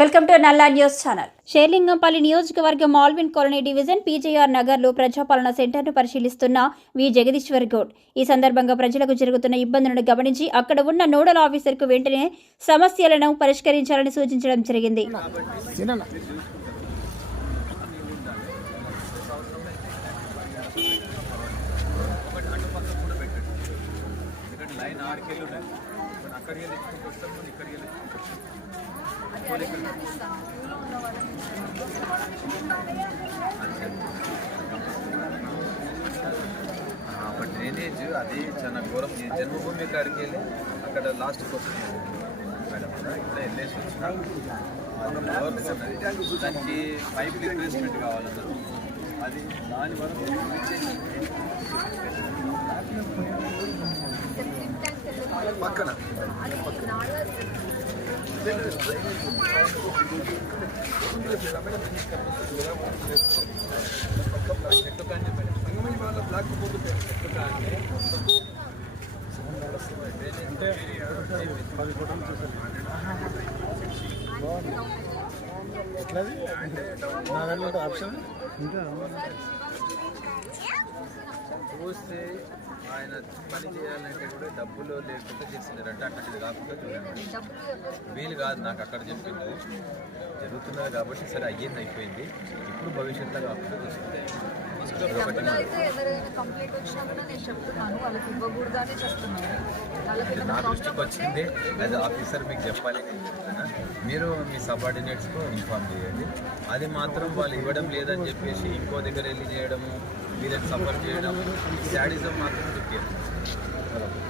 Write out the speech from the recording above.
Welcome to Nalla news channel. Serilingampally నియోజకవర్గం Allwyn colony division PJR నగర్లో ప్రజాపాలన సెంటర్ను పరిశీలిస్తున్న వి. జగదీశ్వర్ గౌడ్. ఈ సందర్భంగా ప్రజలకు జరుగుతున్న ఇబ్బందులను గమనించి అక్కడ ఉన్న నోడల్ ఆఫీసర్కు వెంటనే సమస్యలను పరిష్కరించాలని సూచించడం జరిగింది. అక్కడికి బట్ డ్రైనేజ్ అది చాలా ఘోరం. జన్మభూమి కాడికి వెళ్ళి అక్కడ లాస్ట్ కోసం మేడం ఇక్కడ వెళ్ళేసి వచ్చిన ఉన్నది. దానికి పైప్ రిప్లేస్మెంట్ కావాలన్నారు అది దాని వరకు పక్కన. పక్కన కానీ సంగమని ఎట్లది నా ఆప్షన్? ఇంకా చూస్తే ఆయన పని చేయాలంటే కూడా డబ్బులు లేకుండా చేస్తున్నారంటే. అక్కడిది కాకుండా చూడండి. వీలు కాదు నాకు అక్కడ చెప్పింది జరుగుతున్నది కాబట్టి సరే అయ్యింది అయిపోయింది. ఇప్పుడు భవిష్యత్తులో కాకుండా చూస్తుంది. డబ్బులు అయితే ఎవరైనా కంప్లైంట్ వచ్చినా కూడా నేను చెప్తున్నాను. వాళ్ళకి ఇవ్వకూడదానే చెప్తున్నాను. వాళ్ళకి ఇది నా దృష్టికి వచ్చింది. యాజ్ ఆఫీసర్ మీకు చెప్పాలి నేను చెప్తున్నా. మీరు మీ సబార్డినేట్స్కు ఇన్ఫామ్ చేయండి. అది మాత్రం వాళ్ళు ఇవ్వడం లేదని చెప్పేసి ఇంకో దగ్గర వెళ్ళి చేయడము వీళ్ళని సఫర్ చేయడం. శాడిజం మాత్రం చూపించారు